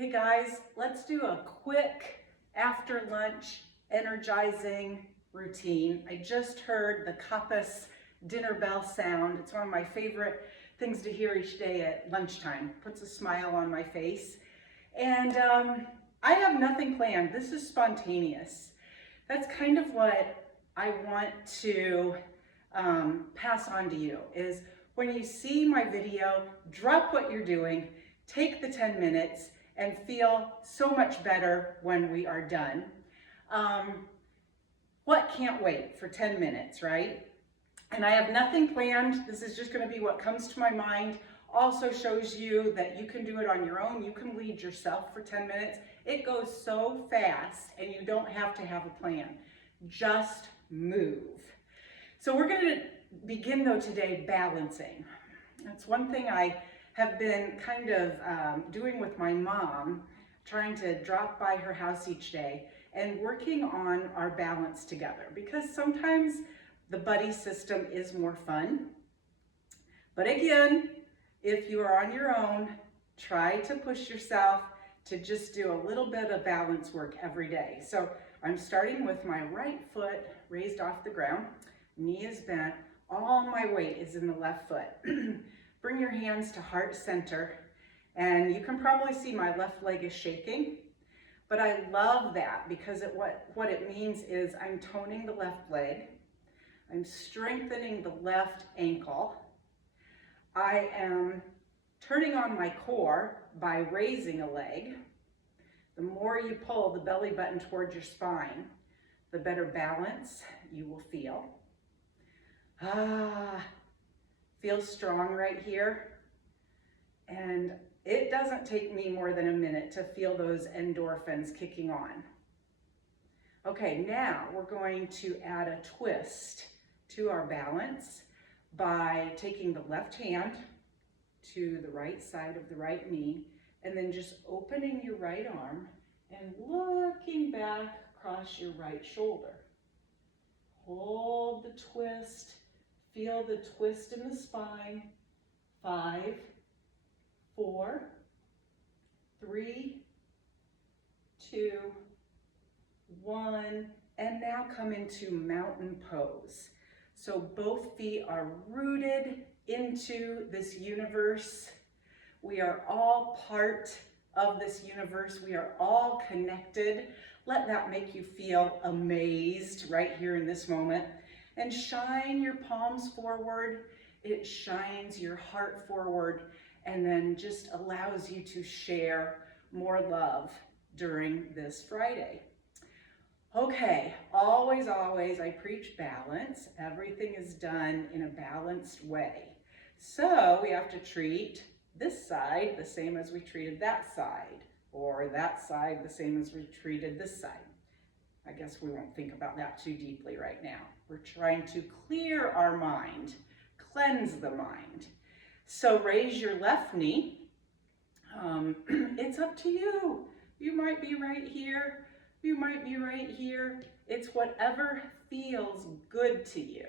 Hey guys, let's do a quick after lunch energizing routine. I just heard the Kappas dinner bell sound. It's one of my favorite things to hear each day at lunchtime. Puts a smile on my face. And I have nothing planned. This is spontaneous. That's kind of what I want to pass on to you is when you see my video, drop what you're doing, take the 10 minutes, and feel so much better when we are done. What can't wait for 10 minutes, right? And I have nothing planned. This is just gonna be what comes to my mind. Also shows you that you can do it on your own. You can lead yourself for 10 minutes. It goes so fast and you don't have to have a plan. Just move. So we're gonna begin though today balancing. That's one thing I have been kind of doing with my mom, trying to drop by her house each day and working on our balance together, because sometimes the buddy system is more fun. But again, if you are on your own, try to push yourself to just do a little bit of balance work every day. So I'm starting with my right foot raised off the ground, knee is bent, all my weight is in the left foot. Bring your hands to heart center, and you can probably see my left leg is shaking, but I love that because what it means is I'm toning the left leg, I'm strengthening the left ankle, I am turning on my core by raising a leg. The more you pull the belly button towards your spine, the better balance you will feel. Feel strong right here. And it doesn't take me more than a minute to feel those endorphins kicking on. Okay, now we're going to add a twist to our balance by taking the left hand to the right side of the right knee and then just opening your right arm and looking back across your right shoulder. Hold the twist. Feel the twist in the spine. 5, 4, 3, 2, 1, and now come into mountain pose. So both feet are rooted into this universe. We are all part of this universe. We are all connected. Let that make you feel amazed right here in this moment. And shine your palms forward. It shines your heart forward and then just allows you to share more love during this Friday. Okay, always, I preach balance. Everything is done in a balanced way. So we have to treat this side the same as we treated that side, or that side the same as we treated this side. I guess we won't think about that too deeply right now. We're trying to clear our mind, cleanse the mind. So raise your left knee. It's up to you. You might be right here. You might be right here. It's whatever feels good to you.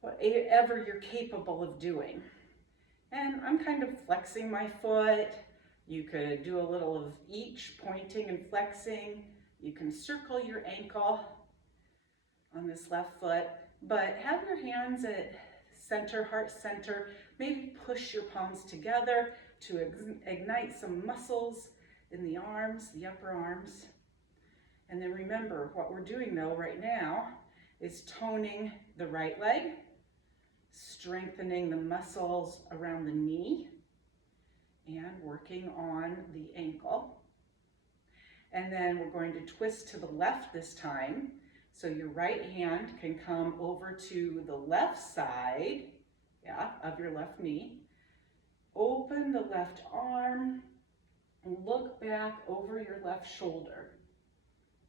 Whatever you're capable of doing. And I'm kind of flexing my foot. You could do a little of each, pointing and flexing. You can circle your ankle on this left foot, but have your hands at center, heart center. Maybe push your palms together to ignite some muscles in the arms, the upper arms. And then remember, what we're doing though right now is toning the right leg, strengthening the muscles around the knee, and working on the ankle. And then we're going to twist to the left this time. So your right hand can come over to the left side, of your left knee. Open the left arm and look back over your left shoulder.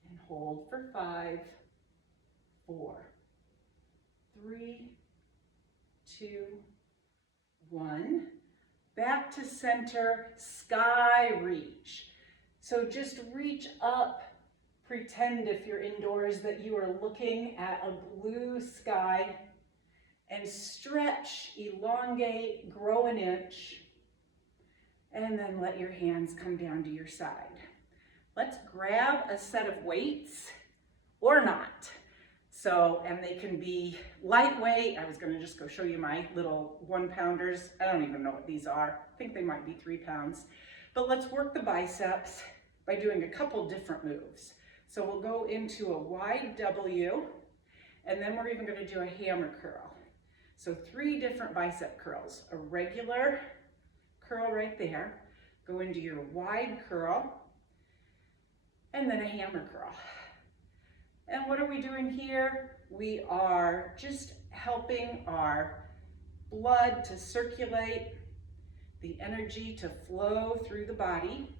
And hold for 5, 4, 3, 2, 1. Back to center, sky reach. So just reach up, pretend if you're indoors that you are looking at a blue sky, and stretch, elongate, grow an inch, And then let your hands come down to your side. Let's grab a set of weights or not. So, and they can be lightweight. I was gonna just go show you my little 1-pounders. I don't even know what these are. I think they might be 3 pounds. But let's work the biceps by doing a couple different moves. So we'll go into a wide W, and then we're even gonna do a hammer curl. So 3 different bicep curls. A regular curl right there, go into your wide curl, and then a hammer curl. And what are we doing here? We are just helping our blood to circulate, the energy to flow through the body,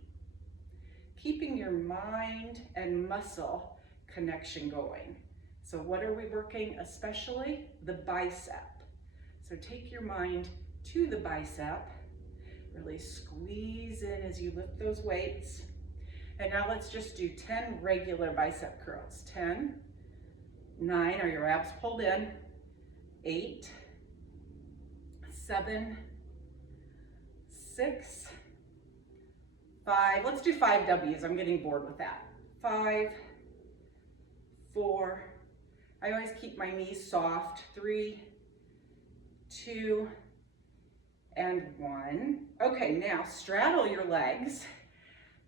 keeping your mind and muscle connection going. So what are we working? Especially the bicep. So take your mind to the bicep, really squeeze in as you lift those weights. And now let's just do 10 regular bicep curls. 10, 9, are your abs pulled in? 8, 7, 6, 5. Let's do 5 W's. I'm getting bored with that. 5, 4. I always keep my knees soft. 3, 2, and 1. Okay, now straddle your legs.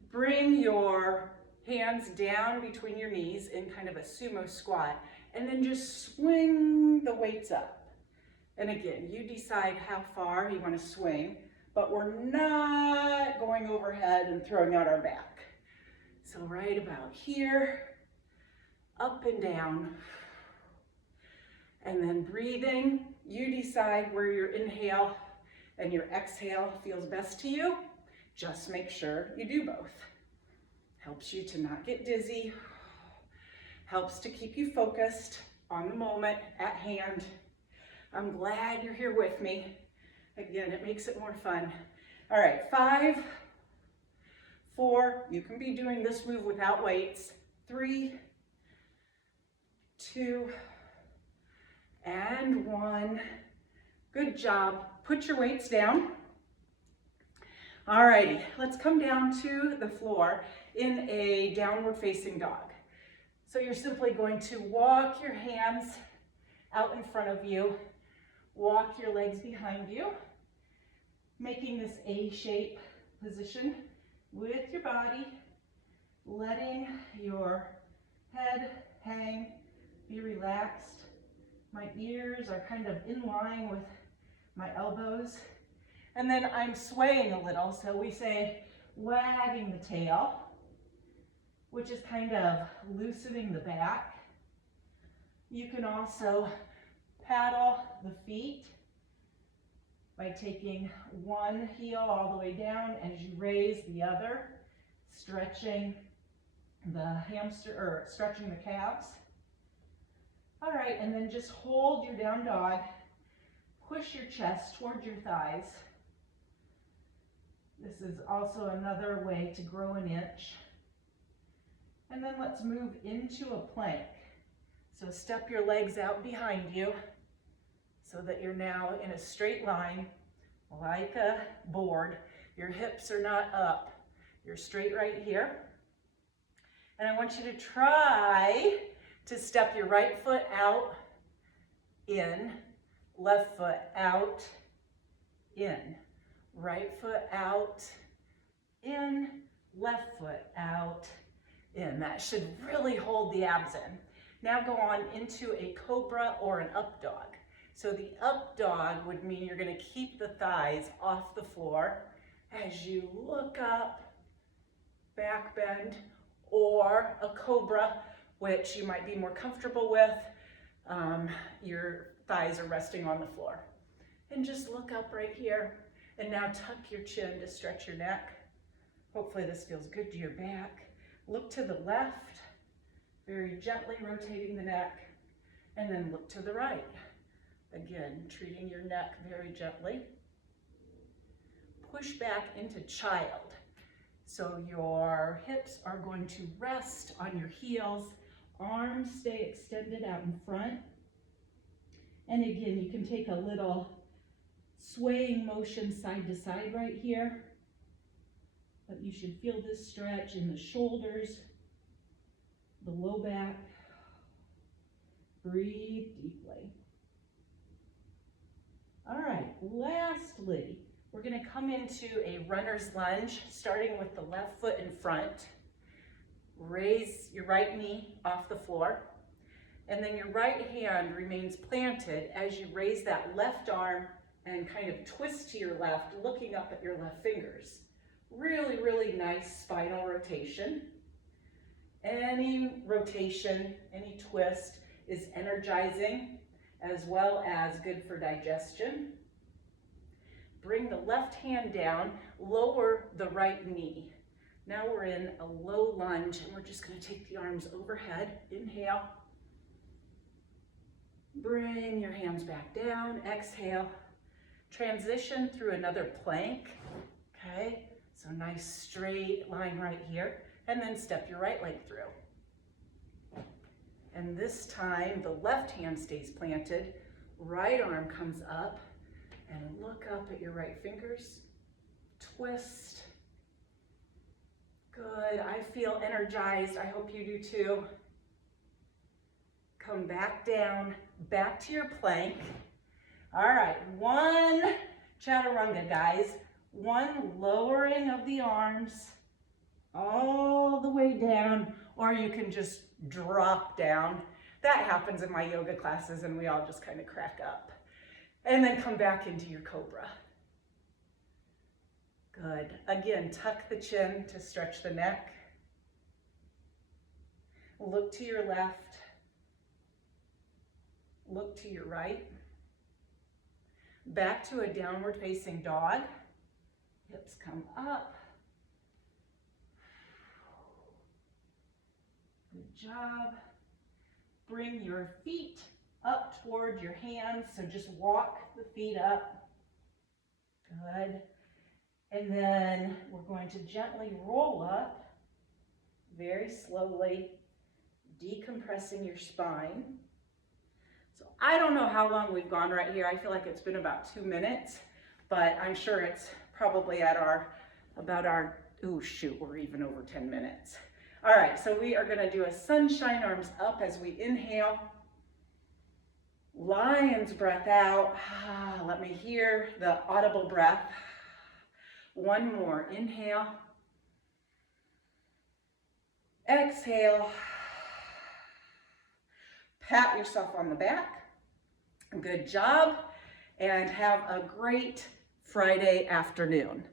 Bring your hands down between your knees in kind of a sumo squat, and then just swing the weights up. And again, you decide how far you want to swing, but we're not going overhead and throwing out our back. So right about here, up and down, and then breathing. You decide where your inhale and your exhale feels best to you. Just make sure you do both. Helps you to not get dizzy, helps to keep you focused on the moment at hand. I'm glad you're here with me. Again, it makes it more fun. All right, 5, 4, you can be doing this move without weights. 3, 2, and 1. Good job. Put your weights down. Alrighty, let's come down to the floor in a downward facing dog. So you're simply going to walk your hands out in front of you, walk your legs behind you, making this A-shape position with your body, letting your head hang, be relaxed. My ears are kind of in line with my elbows. And then I'm swaying a little, so we say wagging the tail, which is kind of loosening the back. You can also paddle the feet by taking one heel all the way down as you raise the other, stretching the hamster, or stretching the calves. All right, and then just hold your down dog. Push your chest towards your thighs. This is also another way to grow an inch. And then let's move into a plank. So step your legs out behind you so that you're now in a straight line like a board. Your hips are not up. You're straight right here. And I want you to try to step your right foot out, in, left foot out, in. Right foot out, in, left foot out, in. That should really hold the abs in. Now go on into a cobra or an up dog. So the up dog would mean you're going to keep the thighs off the floor as you look up, back bend, or a cobra, which you might be more comfortable with. Your thighs are resting on the floor. And just look up right here. And now tuck your chin to stretch your neck. Hopefully this feels good to your back. Look to the left, very gently rotating the neck, and then look to the right. Again, treating your neck very gently. Push back into child. So your hips are going to rest on your heels, arms stay extended out in front. And again, you can take a little swaying motion side to side right here. but you should feel this stretch in the shoulders, the low back. Breathe deeply. All right, lastly, we're gonna come into a runner's lunge, starting with the left foot in front. Raise your right knee off the floor, and then your right hand remains planted as you raise that left arm and kind of twist to your left, looking up at your left fingers. Really, really nice spinal rotation. Any rotation, any twist is energizing, as well as good for digestion. Bring the left hand down, lower the right knee. Now we're in a low lunge, and we're just gonna take the arms overhead. Inhale. Bring your hands back down, exhale. Transition through another plank, okay? So nice straight line right here, and then step your right leg through. And this time, the left hand stays planted, right arm comes up, and look up at your right fingers, twist. Good, I feel energized, I hope you do too. Come back down, back to your plank. All right, one chaturanga, guys. One lowering of the arms all the way down, or you can just drop down. That happens in my yoga classes, and we all just kind of crack up. And then come back into your cobra. Good. Again, tuck the chin to stretch the neck. Look to your left. Look to your right. Back to a downward facing dog. Hips come up. Good job. Bring your feet up toward your hands. So just walk the feet up. Good. And then we're going to gently roll up, very slowly, decompressing your spine. So I don't know how long we've gone right here. I feel like it's been about 2 minutes, but I'm sure it's probably at oh shoot, we're even over 10 minutes. All right, so we are gonna do a sunshine arms up as we inhale. Lion's breath out. Let me hear the audible breath. One more, inhale. Exhale. Pat yourself on the back. Good job, and have a great Friday afternoon.